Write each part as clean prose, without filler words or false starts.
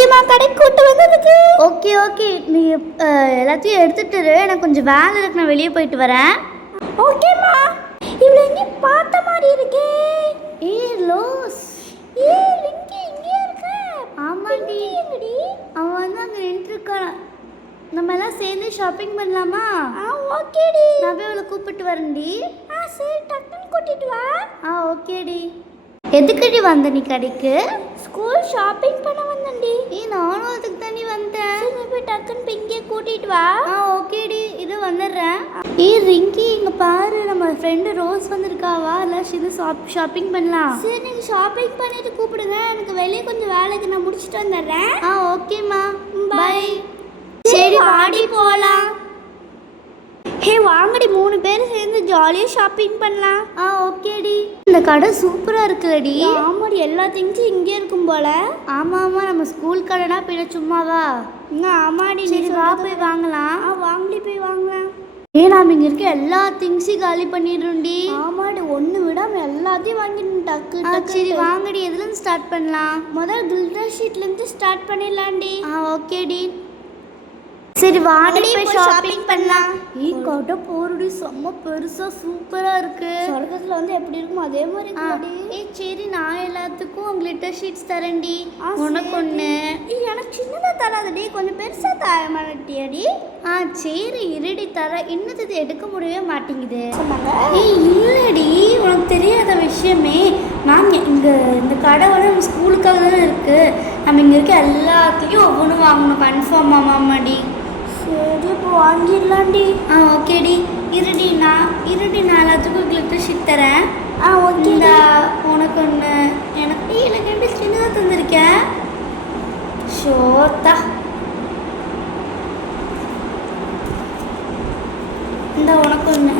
நன்றிம்மா கடைக்கு கூட்டு வந்ததுக்கு. ஓகே ஓகே, நீ எல்லாத்தையும் எடுத்துட்டு எனக்கு கொஞ்சம் வேலை இருக்கு, நான் வெளியே போயிட்டு வரேன். ஓகேம்மா. இவ்வளோ எங்கே பார்த்த மாதிரி இருக்கே. லோஸ் லிங்கி இங்கே இருக்க. ஆமாடி. அவன் வந்து அங்கே நின்றுருக்கான். நம்ம எல்லாம் சேர்ந்து ஷாப்பிங் பண்ணலாமா? ஓகேடி. நான் போய் அவளை கூப்பிட்டு வரேன்டி. சரி, டக்குன்னு கூட்டிட்டு வா. ஓகேடி. எதுக்குடி வந்த நீ கடைக்கு? ஸ்கூல் ஷாப்பிங் பண்ண வந்தேன்டி. நானும் அதுக்கு தாண்டி வந்தேன். நீ போய் டக்குன்னு பிங்கே கூட்டிட்டு வா. ஓகேடி, இது வந்துடுறேன். ரிங்கி இங்கே பாரு, நம்ம ஃப்ரெண்டு ரோஸ் வந்திருக்காவா? எல்லாம் சேர்ந்து ஷாப்பிங் பண்ணலாம். சரி, நீங்கள் ஷாப்பிங் பண்ணிட்டு கூப்பிடுங்க, எனக்கு வெளியே கொஞ்சம் வேலைக்கு நான் முடிச்சுட்டு வந்துடுறேன். ஓகேம்மா, பாய். சரி வாடி போகலாம். ஹே வாங்கடி, 3 பேர் சேர்ந்து ஜாலியாக ஷாப்பிங் பண்ணலாம். ஓகேடி. இந்த கடை சூப்பராக இருக்குல்லடி. ஆமாடி, எல்லா திங்ஸும் இங்கே இருக்கும் போல. ஆமாம், நம்ம ஸ்கூல் கடைனா பின்ன சும்மாவா? ஆமாடி. சரி வா போய் வாங்கலாம். வாங்கடி, போய் வாங்கலாம். நாம் இங்கே இருக்க எல்லா திங்ஸையும் காலி பண்ணிடுறோம்டி. ஆமாடி, ஒன்று விடாமல் எல்லாத்தையும் வாங்கிடணும் டக்கு. சரி வாங்கடி, எதுலேருந்து ஸ்டார்ட் பண்ணலாம்? முதல் கில்டர் ஷீட்லேருந்து ஸ்டார்ட் பண்ணிடலாம்டி. ஓகேடி. சரி வாடி போய் ஷாப்பிங் பண்ணலாம். கடை போருடி, செம்ம பெருசா சூப்பரா இருக்கு. சொர்க்கத்துல வந்து எப்படி இருக்குமோ அதே மாதிரி இருக்குடி. சரி, நான் எல்லாத்துக்கும் கிளிட்டர் ஷீட்ஸ் தரேன்டி. உனக்கு ஒன்று. எனக்கு சின்னதாக தராதடி, கொஞ்சம் பெருசாக தர மாட்டியாடி? சரி இருடி தர. இன்னது எடுக்க முடியவே மாட்டேங்குது. இல்லடி, உனக்கு தெரியாத விஷயமே. நாங்கள் இங்கே இந்த கடை வந்து நம்ம ஸ்கூலுக்காக தானே இருக்குது. நம்ம இங்கே இருக்க எல்லாத்தையும் ஒவ்வொன்றும் வாங்கணும். கன்ஃபார்ம் ஆமாடி. சரி, இப்போ வாங்கிடலாம்டி. ஓகேடி. இருடி நான் எல்லாத்துக்கும் கிளிட்டர் ஷீட் தரேன். ஓகே. உனக்கு ஒன்று, எனக்கு எப்படி சின்னதாக தந்திருக்கேன். ஷோத்தா, உனக்கு ஒன்று.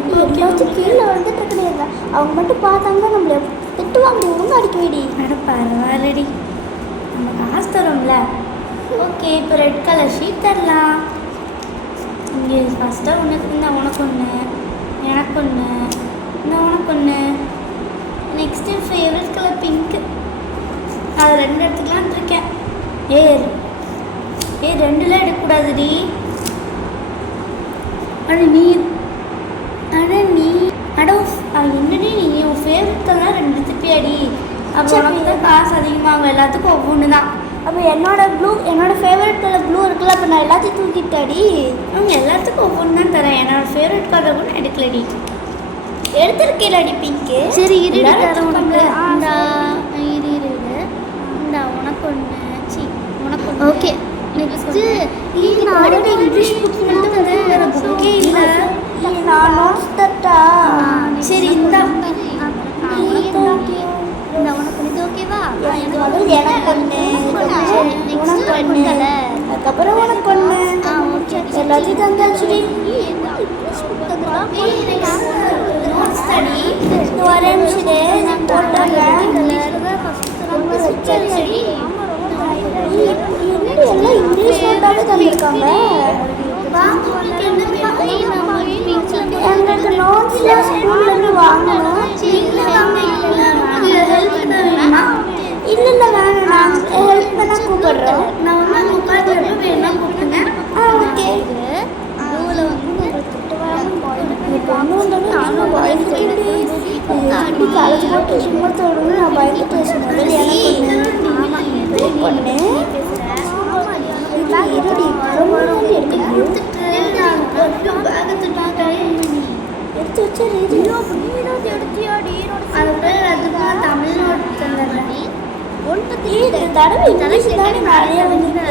இப்போ எல்லாத்துக்கும் கீழே வந்துட்டு கிடையாது. அவங்க மட்டும் பார்த்தாங்கன்னா நம்மள திட்டுவாங்க. ஒழுங்கு அடிக்க வேடி. பரவாயில்லடி, நம்ம காசு தரோம்ல. ஓகே, இப்போ ரெட் கலர் ஷீட் தரலாம். இங்கே ஃபஸ்ட்டாக உனக்கு ஒன்று, எனக்கு ஒன்று, உனக்கு ஒன்று. Next favourite colour pink. அது 2 எடுத்துக்கலான்னு இருக்கேன். ஏ 2லாம் எடுக்கக்கூடாதுடி. என்னடி நீ உன் ஃபேவரட் கலர் 2 எடுத்துப்பியாடி? அப்போ உனக்கு தான் காசு அதிகமாகும். எல்லாத்துக்கும் ஒவ்வொன்று தான். அப்போ என்னோட ஃபேவரட் கலர் ப்ளூ இருக்குல்ல, அப்போ நான் எல்லாத்தையும் தூக்கிட்டாடி. எல்லாத்துக்கும் ஒவ்வொன்று தான் தரேன். என்னோட ஃபேவரட் கலர் கூட எடுக்கலடி. எடுத்துருக்கேலடி பிங்க்கு. சரி இரு தரேன் உனக்கு. இந்த உனக்கு ஒன்று. உனக்கு ஓகே. நெக்ஸ்ட்டு நான் இங்கிலீஷ் புக் வந்து வேறு புக்கே இல்லை. நான் நோட்ஸ் தட்டா? சரி இந்த உனக்கு இது ஓகேவா? எனக்கு ஒன்று, அதுக்கப்புறம் உனக்கு ஒன்று. எல்லாத்தையும் தந்தாச்சுடி. ஒரே நிமிஷம் போட்டாங்க. எல்லாம் இங்கிலீஷ் நோட்டாலும் தந்திருக்காங்க. எங்களுக்கு நோட்ஸ்லாம் ஸ்கூல்லேருந்து வாங்கணும். இல்லை வேணும், நான் ஹெல்ப் பண்ண கூப்பிடுறோம். நான் வந்து உட்காந்து வேணாம் கூப்பிடுங்க. ஓகே. காலேஜ் போட்டு சும்மா தோடுங்க. நான் பயந்து பேசுனது எடுத்து வச்சு தடவை இங்கிலீஷ் தானே நிறைய வந்துட்டு.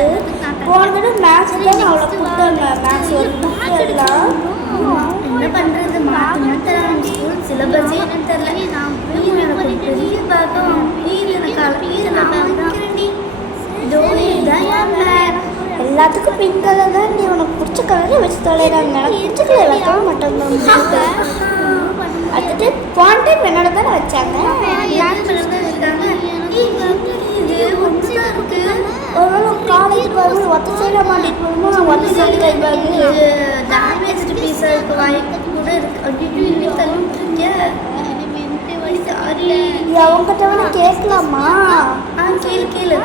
போன தடவை மேக்ஸ் தான் அவ்வளோ கொடுத்தாங்க. மேக்ஸ் ஒரு புக்கு எல்லாம் என்ன பண்ணுறது ஸ்கூல் சிலபஸே என்னன்னு தெரியல. எனக்கு பெரிய பாகம் எல்லாத்துக்கும் பிங்க் கலர் தான். நீ உனக்கு பிடிச்ச கலரே வச்சு தொலைறாங்க. எனக்கு பிடிச்ச கலர் வைக்க மாட்டாங்க. அடுத்து போன டைம் என்னோட தானே வச்சாங்க. ஒருவேளை காலேஜ் போகும்போது ஒத்த சைட மாட்டிட்டு போகும்போது நான் ஒத்த சைடு கை பேகு டேமேஜ்டு பீஸாக இருக்க வாய்ப்பு கூட இருக்கு. அவங்ககிட்ட வேணா கேட்கலாமா? கேளு.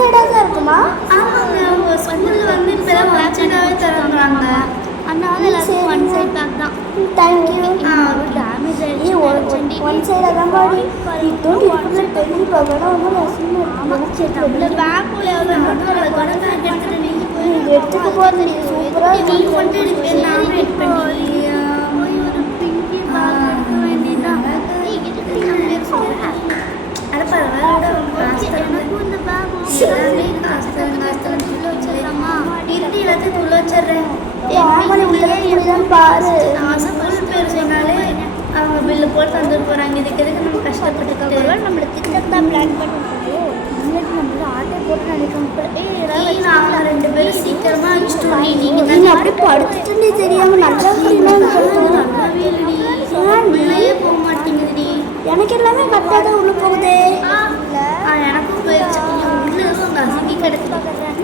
சைடாக தான் இருக்குமா? ஆமாங்க, அவங்க ஸ்கூலில் வந்து இப்போ தான் ஒன் சைடாகவே தருவாங்க. அதனால எல்லாத்தையும் ஒன் சைட் பேக் தான். தேங்க்யூ. டேமேஜ் ஆகிடுச்சு. ஒன் சைடாக தான் பாடி இதோடு இருக்கிற பெரிய பகடம் வந்து பேக்குள்ள எடுத்துட்டு போகிறது சூப்பராக நானும் வெயிட் பண்ணி ஒரு பிங்கி பார்க்க வேண்டியதான். அது பரவாயில்ல, எனக்கும் இந்த பேக் எல்லாமே வச்சிடலாமா? இறுதி எல்லாத்தையும் துள்ள வச்சிடுறேன். பாரு, நான் ஸ்கூல் பேர் சொன்னாலே அவங்க பில்லு போட்டு தந்துட்டு போகிறாங்க. இதுக்கு எதுக்கு நம்ம கஷ்டப்பட்டுக்கிட்டு நம்மளை திட்டத்தான் பிளான் பண்ணுறது. நம்மள ஆட்டை போட்டு நினைக்க நாங்கள் 2 பேரும் சீக்கிரமாக அடிச்சிட்டோம். நீங்கள் அப்படி படுத்துட்டு தெரியாமல் நல்லா நல்லாவே இல்லடி, உள்ளே போக மாட்டேங்குதுடி. எனக்கு எல்லாமே கரெக்டாக தான் உள்ளே போகுதே. எனக்கும் போயிடுச்சு. உள்ளே உங்கள் அசங்கி கிடச்சி பார்க்குறேன்.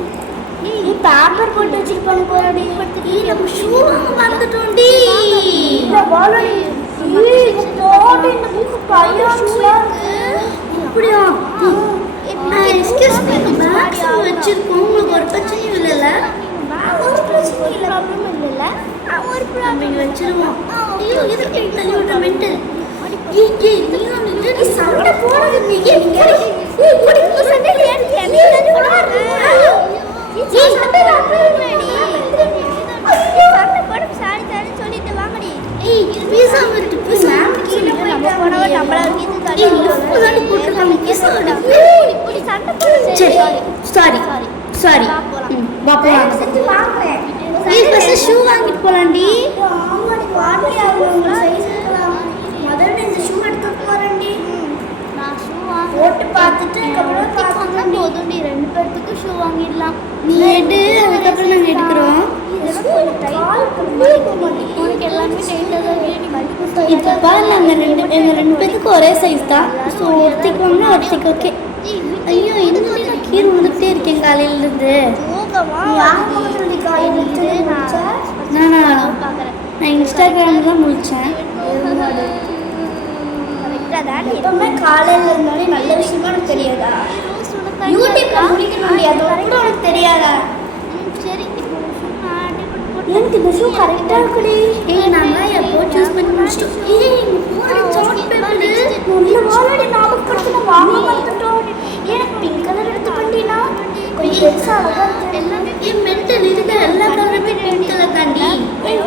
நீ பேப்பர் போட்டு வச்சுட்டு போறடி. நம்ம ஷூ வந்துட்டோம்டி. அப்படியா? எக்ஸ்கியூஸ் மீ, பேக்ஸ் வச்சிருக்கோம். உங்களுக்கு ஒரு பிரச்சனையும் இல்லைல்ல? ஒரு பிரச்சனையும் இல்லை, ப்ராப்ளமும் இல்லைல்ல? ஒரு ப்ராப்ளம் வச்சிருவோம். ஐயோ, எதுக்கு தள்ளி விட்ட மென்டல்? நீ சண்டை போடுறது ஷூ வாங்கிட்டு போலாண்டி. முதல்ல இந்த ஷூ எடுத்து போறேன்டி. நான் ஷூ போட்டு பார்த்துட்டு அதுக்கப்புறம் போதும்டி. 2 பேர்த்துக்கும் ஷூ வாங்கிடலாம். நீ எடு, அதுக்கப்புறம் நாங்கள் எடுக்கிறோம். உனக்கு எல்லாமே டைட்டாக தான் இதுப்பா. நாங்கள் எங்கள் 2 பேர்த்துக்கு ஒரே சைஸ் தான். ஸோ ஒருத்திக்கு வாங்கினா ஒருத்திக்கு ஓகே. ஐயோ, இன்னும் நான் கீழே வந்துகிட்டே இருக்கேன் காலையிலேருந்து. நான் இன்ஸ்டாகிராமில் தான் முடித்தேன். எப்பவுமே காலையில் இருந்தாலே நல்ல விஷயமா எனக்கு தெரியாதா? யூடியூப்ல முடிக்கணும், அது கூட உனக்கு தெரியாதா? சரி, எனக்கு இந்த ஷூ கரெக்டாக இருக்குடி. நாங்கள் எப்போ சூஸ் பண்ணி முடிச்சிட்டோம். நல்ல வாழடி ஞாபகப்படுத்தி நான் வாங்க வந்துட்டோம். எனக்கு பிங்க் கலர் எடுத்து பண்ணினா கொஞ்சம் பெருசாக எல்லாமே மென்டல் இருக்கிற எல்லா கலருமே பிங்க் கலர் தாண்டி.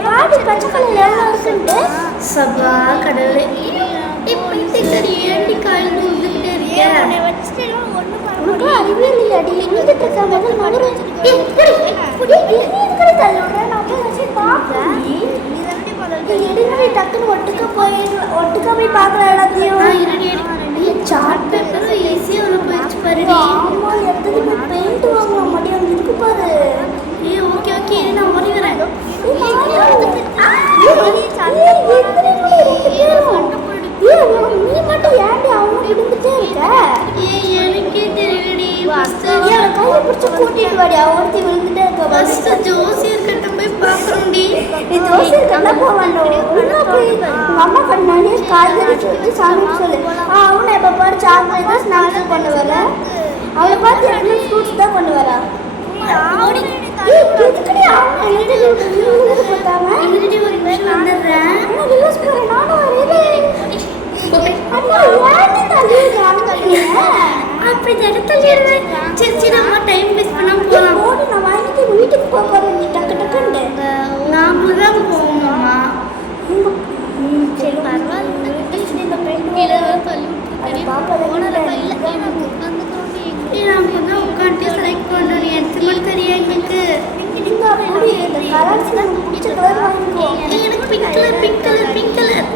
பாடி பச்சை கலர் எவ்வளோ இருக்குன்ட்டு சபா கடவுளே. இப்போ கறி ஏண்டி காயில் வந்துக்கிட்டே இருக்கேன். உனக்கு அறிவே இல்லையாடி? இருந்துட்டு இருக்க முதல் மணி டக்குன்னு ஒட்டுக்கா போய் பார்க்குற எல்லாத்தையும் சார்ட் பேப்பரும் ஈஸியாக உள்ள போயிடுச்சு பாரு. ஆமாம், எடுத்தது போய் பெயிண்ட் வாங்கலாம் மாட்டேன். அங்கே இருக்கு பாரு. ஓகே ஓகே, நான் ஓடிக்கிறேன். நீ மட்டும் ஏன்டி அவங்க இருந்துட்டே இருக்க? எனக்கே தெரியலடி. கையை பிடிச்சி கூட்டிட்டு வாடி. அவர்த்தி விழுந்துட்டே இருக்க. ஜோசியர் கிட்ட போய் பார்க்கணும்டி. நீ ஜோசியர் கிட்ட போக வேண்டாம். உள்ள போய் உங்கள் அம்மா கிட்ட நிறைய காய்கறி சொல்லி சாமிக்கு சொல்லு. அவனை எப்போ பாரு சாக்லேட் தான் ஸ்நாக்ஸ் கொண்டு வர. அவளை பார்த்து எப்படி ஃப்ரூட்ஸ் தான் கொண்டு வரா. அப்படி டைம் வேஸ்ட் பண்ண போகலாம். நான் வாங்கிட்டு வீட்டுக்கு போகிறேன். நீ டக்கு டக்குன்னு நாம தான் போகணுமா? சரி பரவாயில்ல. இந்த பெயிண்ட் உட்காந்து செலக்ட் பண்ணணும். எடுத்து மட்டும் தெரியாது எனக்கு. எனக்கு pink colour pink colour pink colour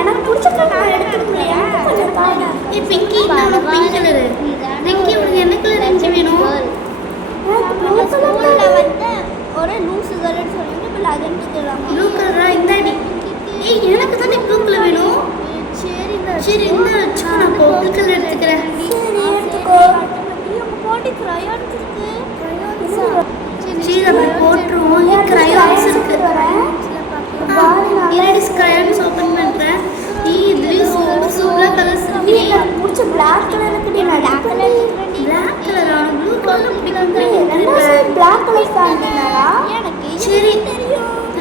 எனக்கு பிடிச்ச கலர் எடுத்துக்கலையா? பிங்கி உனக்கு பிங்க் கலரு. பிங்கி உனக்கு என்ன கலர் இருந்துச்சு வேணும்? ஒரு லூஸ் கலர்னு சொல்லிட்டு இப்போ லெகண்ட் தருவாங்க. ப்ளூ கலரா? இந்தாடி. எனக்கு தானே ப்ளூ கலர் வேணும். சரி இந்த நான் பர்பிள் கலர் எடுத்துக்கிறேன். சரி எடுத்துக்கோ. போட்டி கிரையான்ஸ் இருக்கு. சரி நம்ம போட்டுருவோம். கிரையான்ஸ் இருக்கு. இரடி கிரையான்ஸ் ஓப்பன் பண்ணுறேன். இதுலேயும் சூப்பராக கலர்ஸ் இருக்கு. எனக்கு பிடிச்ச பிளாக் கலர் இருக்குடி. நான் black colour blue colour black colour ஃபேண்டா சரி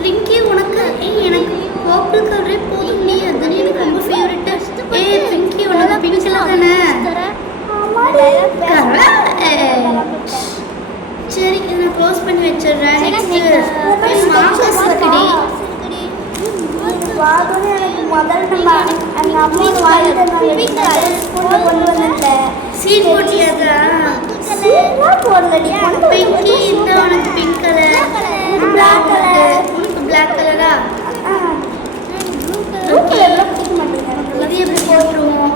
ரிங்கி உனக்கு எனக்கு பர்பிள் கலரே போதும் நீ அதுதான் எனக்கு ரொம்ப ஃபேவரட் ரிங்கி உனக்கு பிங்க் கலர் தானே சரி இதை நான் க்ளோஸ் பண்ணி வச்சிடுறேன் மார்க்கர்ஸ் இருக்குடி எனக்கு முதல் சீட் போட்டியாதா போடலடி பிங்கி இந்த உனக்கு பிங்க் கலர் பிளாக் கலர் உனக்கு பிளாக் கலரா ஓகே இது எப்படி போட்டுருவோம்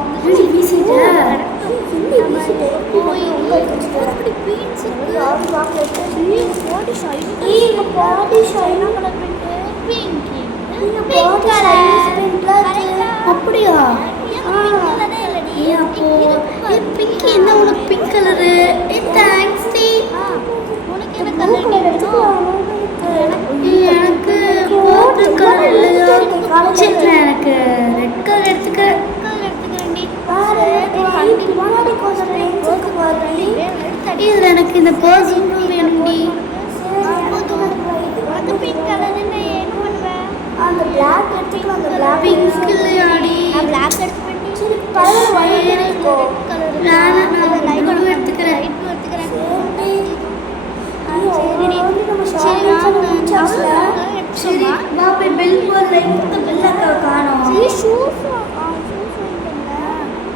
அப்படியா அப்போ பிங்கி என்ன உனக்கு பிங்க் கலரு தேங்க்ஸ் டி எனக்கு பர்பிள் கலர் இல்லையா சரி எனக்கு ரெட் கலர் எடுத்துக்கிறேன் இதில் எனக்கு இந்த பர்சன் வேணும்டி அந்த பிளாக் எடுத்துக்கலாம் அந்த பிளாக் பிங்க் இல்லையாடி பிளாக் சரி பரவாயில்லை நான் லைட் எடுத்துக்கிறேன் சரி பாப்பே பெல் போடல இந்த பெல்ல காணோம் சரி ஷூஸ்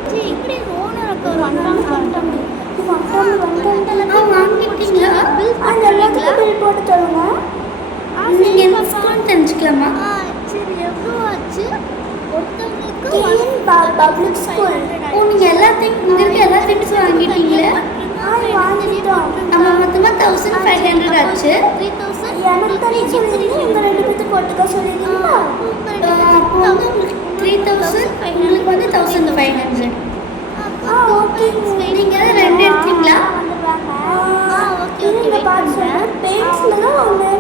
சரி இப்படி ஓனர் அக்கா வாங்கிட்டீங்களா அந்த எல்லாத்துக்கும் பில் போட்டு தருங்க நீங்க என்ன ஸ்கூல் தெரிஞ்சுக்கலாமா சரி எவ்வளோ ஆச்சு ஒருத்தவங்களுக்கு பப்ளிக் ஸ்கூல் நீங்க எல்லாத்தையும் இங்க இருக்க எல்லா திங்ஸும் வாங்கிட்டீங்களே வாங்கிட்டோம் நம்ம மொத்தமா 1500 ஆச்சு 3000 எனக்கு தனி சொல்லுங்க உங்க ரெண்டு பேத்துக்கு ஒட்டுக்கா சொல்லிருக்கீங்களா அப்போ வந்து உங்களுக்கு 3000 உங்களுக்கு வந்து 1500 ஓகே நீங்க ரெண்டு எடுத்தீங்களா ஓகே ஓகே பாருங்க பெயிண்ட்ஸ்ல தான் ஒண்ணு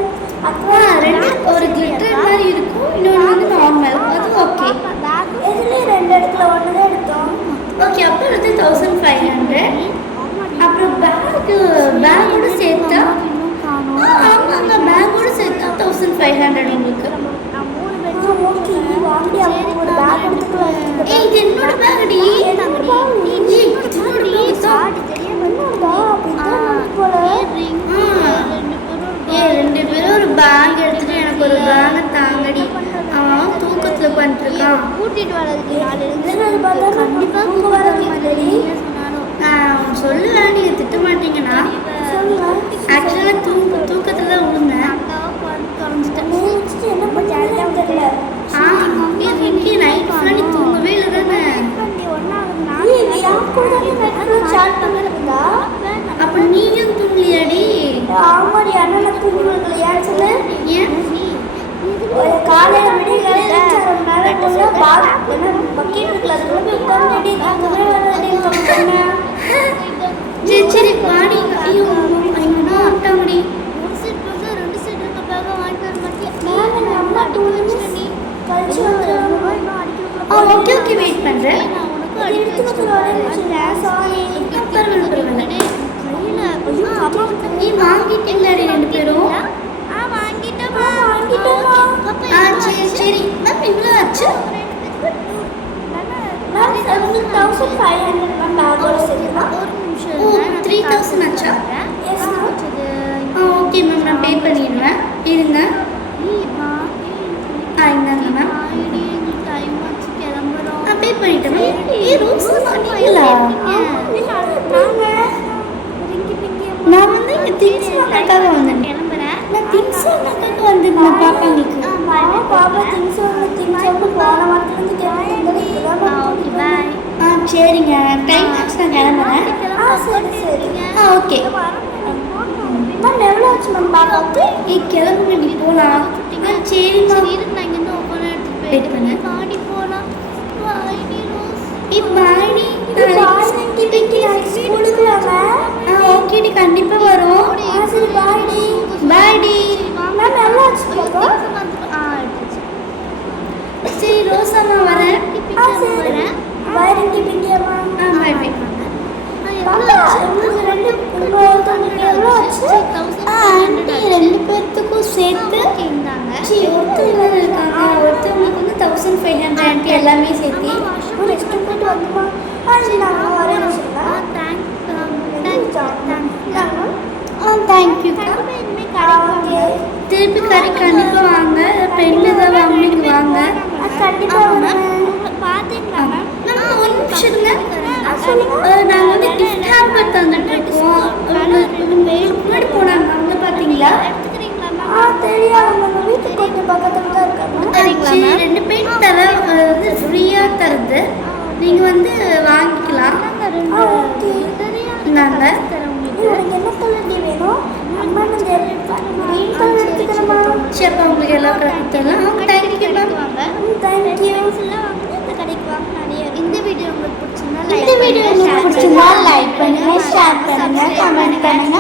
ரெண்டு ஒரு கிளிட்டர் மாதிரி இருக்கும் இன்னொன்று வந்து நார்மல் அது ஓகே இதுல ரெண்டு இடத்துல ஒன்று தான் எடுத்தோம் ஓகே அப்போ வந்து 1500 அப்புறம் பேக்கோட சேர்த்தா ஆமாங்க பேக்கோட சேர்த்தா 1500 உங்களுக்கு இது என்னோட பேக்கடி ரெண்டு பேரும் ஒரு பேக் எடுத்துட்டு எனக்கு ஒரு பேக் தாங்கடி அவன் தூக்கத்துல பண்ணிருக்கான் கூட்டிட்டு வரதுக்கு கண்டிப்பா அவன் சொல்லுவேன் நீங்க திட்ட மாட்டீங்கன்னா ஆக்சுவலா தூக்கத்துல தான் விழுந்தேன் நைட் ஃபுல்லா நீ தூங்கவே இல்லை தானே அப்ப நீயும் தூங்கலையாடி ஆமாடி அண்ணா தூங்கலையா சொல்லு ஏன் காலையில விடிய சரி பாடி ஓகே ஓகே வெயிட் பண்றேன் நீ வாங்கிட்டீங்களாடி ரெண்டு பேரும் சரி சரி மேம் இவ்வளோ ஆச்சு ஓ 3000 ஆச்சா ஓகே மேம் நான் பே பண்ணிடுவேன் இருங்க இந்தாங்க மேம் பே பண்ணிட்டேன் மேம் ரூம்ஸ் பண்ணிங்களா நான் வந்து இங்கே திங்ஸ் வாங்கறதுக்காக வந்தேன் நான் திங்ஸ் வாங்கறதுக்காக வந்திருந்தேன் பாப்பாங்களுக்கு பாப்பா திங்ஸ் வாங்க போன வாரத்துலேருந்து ஓகே பாய் சரிங்க டைம் ஆச்சு நான் கிளம்புறேன் சரி சரி ஓகே மேம் எவ்வளோ ஆச்சு மேம் பாப்பாவுக்கு கிளம்புங்க நீ போகலாம் சரி மேம் நான் இங்கேருந்து ஓப்பனாக எடுத்துகிட்டு வெயிட் பண்ணேன் பாடி போகலாம் பாடி ஓகேடி கண்டிப்பாக வரும் சரி பாய்டி பாய்டி மேம் எவ்வளோ ஆச்சு சரி ரோசாம்மா வரேன் வரேன் பாய் ரெண்டு பிங்கியம்மா பாய் பாய் பாப்பா உங்களுக்கு ரெண்டு எல்லாமே சேர்த்து நெக்ஸ்ட் போயிட்டு வந்துமா நான் வரேன்னு சொன்னேன். தேங்க்யூ. திருப்பி கடைக்கு கண்டிப்பாக வாங்க. பெண்ணு தான் வாங்கிட்டு வாங்க. கண்டிப்பாக பார்த்தீங்களா மேம்? ஒரு நிமிஷம் இருங்க. நாங்கள் வந்து கிஃப்ட் ஹேம்பர் தந்துட்டுருக்கோம். முன்னாடி போனாங்க அவங்க பார்த்தீங்களா? தெரியாது. நம்ம வீட்டுக்கு கொஞ்சம் பக்கத்தில் தான் இருக்காங்க. 2 பெயிண்ட் தர வந்து ஃப்ரீயாக தருது. நீங்கள் வந்து வாங்கிக்கலாம். நாங்கள் என்ன கலர் வேணும்? அம்மா க்ரீன் கலர் எடுத்துக்கலாமா? சரி, அப்போ உங்களுக்கு எல்லாம் கொடுத்துடலாம். Thank you ma'am. தேங்க்யூ. இந்த கடைக்கு வாங்க. நிறைய இந்த வீடியோ உங்களுக்கு பிடிச்சிருந்தா லைக் பண்ணுங்க, ஷேர் பண்ணுங்க, கமெண்ட் பண்ணுங்க.